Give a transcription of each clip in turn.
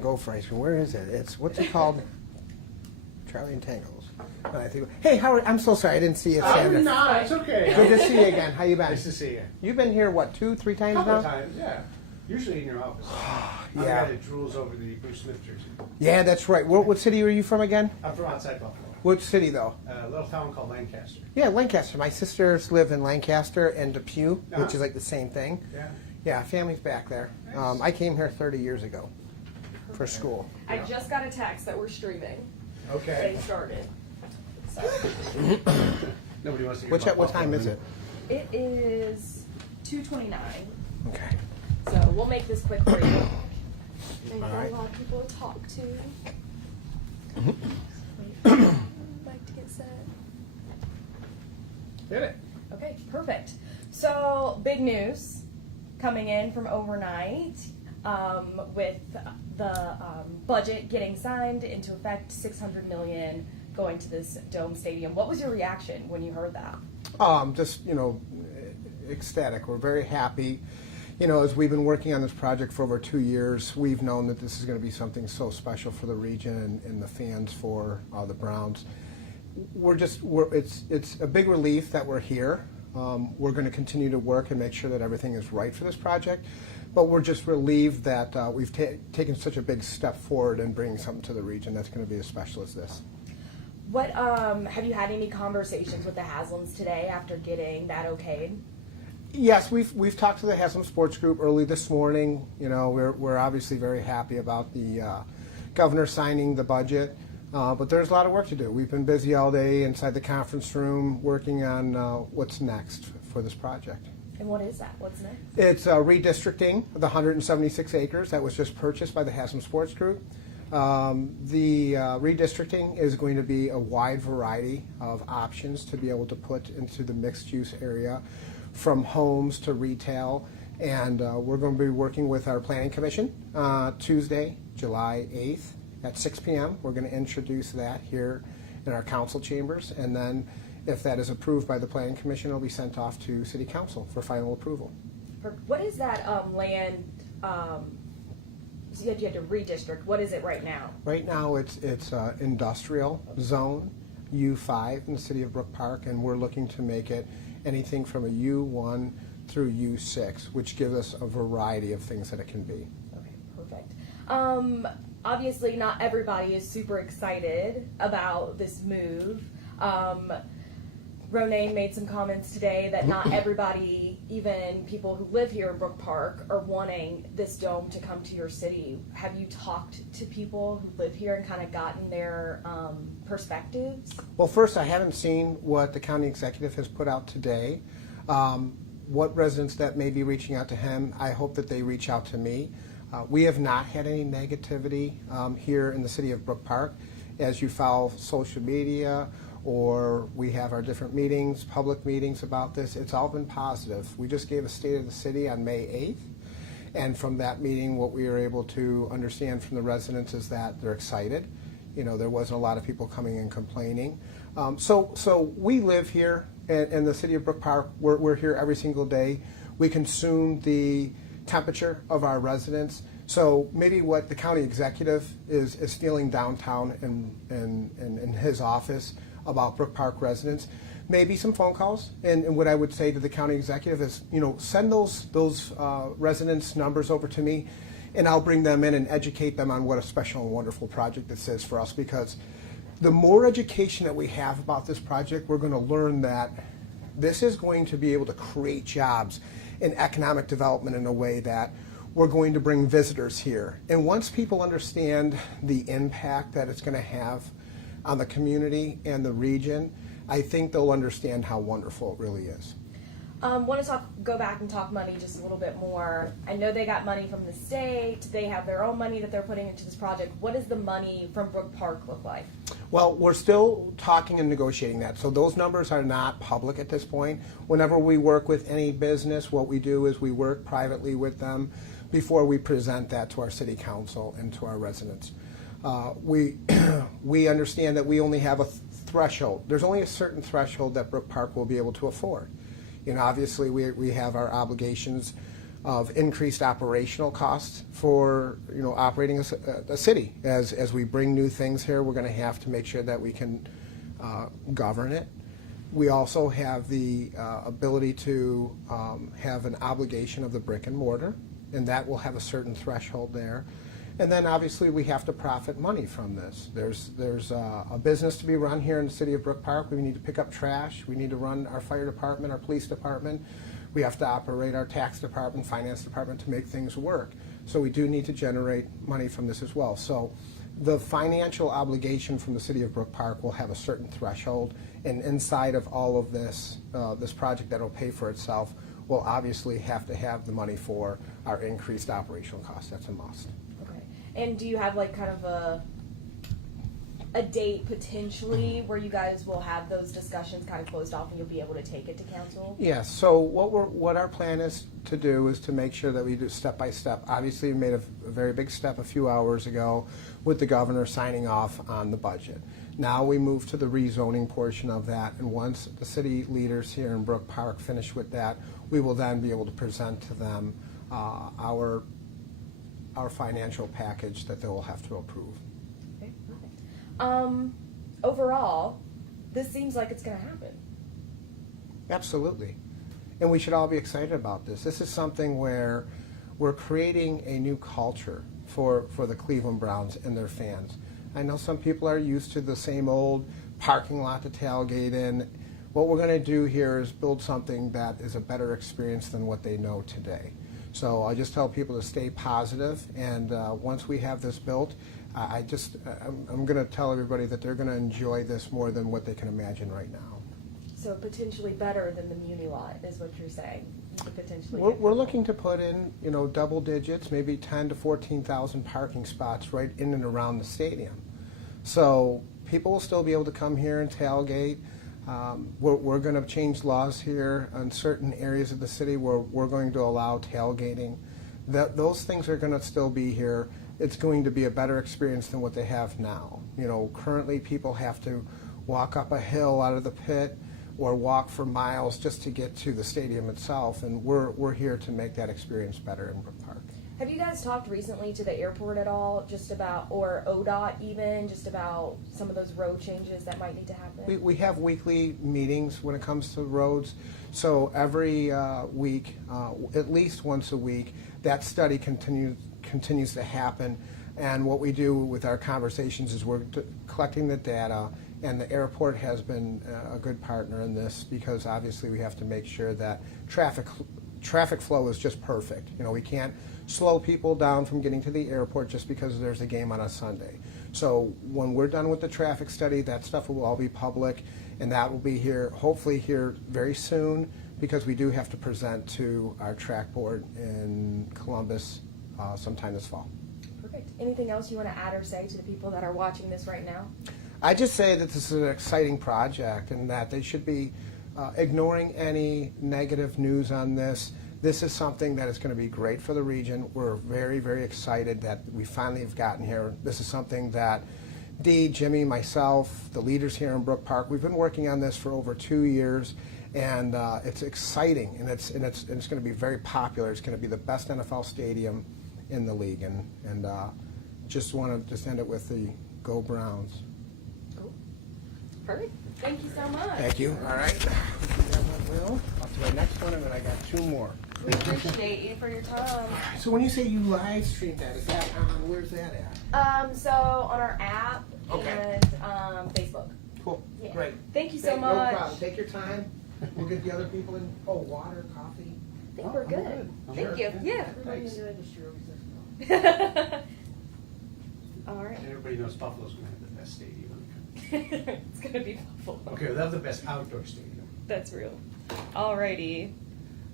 Gopher ice cream. Where is it? It's what's it called? Charlie and Tangles. And I think, hey, Howard, I'm so sorry I didn't see you. I'm not. It's okay. Good to see you again. How you been? Nice to see you. You've been here what, 2-3 times Couple now? of times, yeah. Usually in your office. I'm the Yeah. guy that drools over the Bruce Smith jersey. Yeah, that's right. What city are you from again? I'm from outside Buffalo. What city though? A little town called Lancaster. Yeah, Lancaster. My sisters live in Lancaster and Depew, which is like the same thing. Yeah. Yeah, family's back there. Nice. I came here 30 years ago for school. I just got a text that we're streaming. Okay. They started. So Nobody wants to hear What about time Buffalo. is it? it is 2:29. Okay. So we'll make this quick for you. We've All got right. a lot of people to talk to. Like to get set. Hit it. Okay, perfect. So big news coming in from overnight with the budget getting signed into effect, $600 million going to this dome stadium. What was your reaction when you heard that? Just, ecstatic. We're very happy. As we've been working on this project for over 2 years, we've known that this is going to be something so special for the region and the fans for the Browns. It's a big relief that we're here. We're going to continue to work and make sure that everything is right for this project, but we're just relieved that we've taken such a big step forward in bringing something to the region that's going to be as special as this. What have you had any conversations with the Haslams today after getting that okayed? Yes, we've talked to the Haslam Sports Group early this morning. We're obviously very happy about the governor signing the budget, but there's a lot of work to do. We've been busy all day inside the conference room working on what's next for this project. And what is that? What's next? It's redistricting of the 176 acres that was just purchased by the Haslam Sports Group. The redistricting is going to be a wide variety of options to be able to put into the mixed-use area, from homes to retail, and we're going to be working with our Planning Commission Tuesday, July 8th at 6 p.m. We're going to introduce that here in our council chambers, and then if that is approved by the Planning Commission, it'll be sent off to City Council for final approval. What is that land? So you had to redistrict. What is it right now? Right now, it's industrial zone, U5 in the city of Brook Park, and we're looking to make it anything from a U1 through U6, which gives us a variety of things that it can be. Okay, perfect. Obviously, not everybody is super excited about this move. Ronayne made some comments today that not everybody, even people who live here in Brook Park, are wanting this dome to come to your city. Have you talked to people who live here and kind of gotten their perspectives? Well, first, I haven't seen what the county executive has put out today. What residents that may be reaching out to him, I hope that they reach out to me. We have not had any negativity here in the city of Brook Park. As you follow social media, or we have our different meetings, public meetings about this, it's all been positive. We just gave a State of the City on May 8th, and from that meeting what we were able to understand from the residents is that they're excited. There wasn't a lot of people coming in complaining. So we live here in the city of Brook Park. We're here every single day. We consume the temperature of our residents. So maybe what the county executive is feeling downtown in his office about Brook Park residents, maybe some phone calls. And what I would say to the county executive is, send those residents' numbers over to me, and I'll bring them in and educate them on what a special and wonderful project this is for us. Because the more education that we have about this project, we're going to learn that this is going to be able to create jobs and economic development in a way that we're going to bring visitors here. And once people understand the impact that it's going to have on the community and the region, I think they'll understand how wonderful it really is. Want to go back and talk money just a little bit more. I know they got money from the state. They have their own money that they're putting into this project. What does the money from Brook Park look like? Well, we're still talking and negotiating that. So those numbers are not public at this point. Whenever we work with any business, what we do is we work privately with them before we present that to our city council and to our residents. We understand that we only have a threshold. There's only a certain threshold that Brook Park will be able to afford. Obviously we have our obligations of increased operational costs for operating a city. As we bring new things here, we're going to have to make sure that we can govern it. We also have the ability to have an obligation of the brick and mortar, and that will have a certain threshold there. And then obviously we have to profit money from this. There's a business to be run here in the city of Brook Park. We need to pick up trash. We need to run our fire department, our police department. We have to operate our tax department, finance department to make things work. So we do need to generate money from this as well. So the financial obligation from the city of Brook Park will have a certain threshold, and inside of all of this, this project that will pay for itself will obviously have to have the money for our increased operational costs. That's a must. Okay. And do you have like kind of a date potentially where you guys will have those discussions kind of closed off and you'll be able to take it to council? Yes, so what our plan is to do is to make sure that we do step by step. Obviously, we made a very big step a few hours ago with the governor signing off on the budget. Now we move to the rezoning portion of that, and once the city leaders here in Brook Park finish with that, we will then be able to present to them our financial package that they will have to approve. Okay, perfect. Overall, this seems like it's going to happen. Absolutely. And we should all be excited about this. This is something where we're creating a new culture for the Cleveland Browns and their fans. I know some people are used to the same old parking lot to tailgate in. What we're going to do here is build something that is a better experience than what they know today. So I just tell people to stay positive, and once we have this built, I'm going to tell everybody that they're going to enjoy this more than what they can imagine right now. So potentially better than the Muni lot is what you're saying. You could potentially. We're looking to put in, double digits, maybe 10 to 14,000 parking spots right in and around the stadium. So people will still be able to come here and tailgate. We're going to change laws here on certain areas of the city where we're going to allow tailgating. Those things are going to still be here. It's going to be a better experience than what they have now. Currently people have to walk up a hill out of the pit or walk for miles just to get to the stadium itself, and we're here to make that experience better in Brook Park. Have you guys talked recently to the airport at all, just about, or ODOT even, just about some of those road changes that might need to happen? We have weekly meetings when it comes to roads, so every week, at least once a week, that study continues to happen. And what we do with our conversations is we're collecting the data, and the airport has been a good partner in this because obviously we have to make sure that traffic flow is just perfect. We can't slow people down from getting to the airport just because there's a game on a Sunday. So when we're done with the traffic study, that stuff will all be public, and that will be here, hopefully here very soon, because we do have to present to our track board in Columbus sometime this fall. Perfect. Anything else you want to add or say to the people that are watching this right now? I just say that this is an exciting project and that they should be ignoring any negative news on this. This is something that is going to be great for the region. We're very, very excited that we finally have gotten here. This is something that Dee, Jimmy, myself, the leaders here in Brook Park, we've been working on this for over 2 years, and it's exciting, and it's going to be very popular. It's going to be the best NFL stadium in the league, and just want to end it with the Go Browns. Cool. Perfect. Thank you so much. Thank you. All right. Off to my next one, and then I got 2 more. We appreciate you for your time. So when you say you live stream that, is that on, where's that at? So on our app Okay. and Facebook. Cool. Yeah. Great. Thank you so No much. problem. Take your time. We'll get the other people in. Oh, water, coffee. I think we're I'm good. Thank Sure. you. Yeah. Thanks. All right. Everybody knows Buffalo's going to have the best stadium in the country. It's gonna be Buffalo. Okay, well, they have the best outdoor stadium. That's real. Alrighty.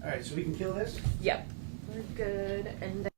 All right, so we can kill this? Yep. We're good. And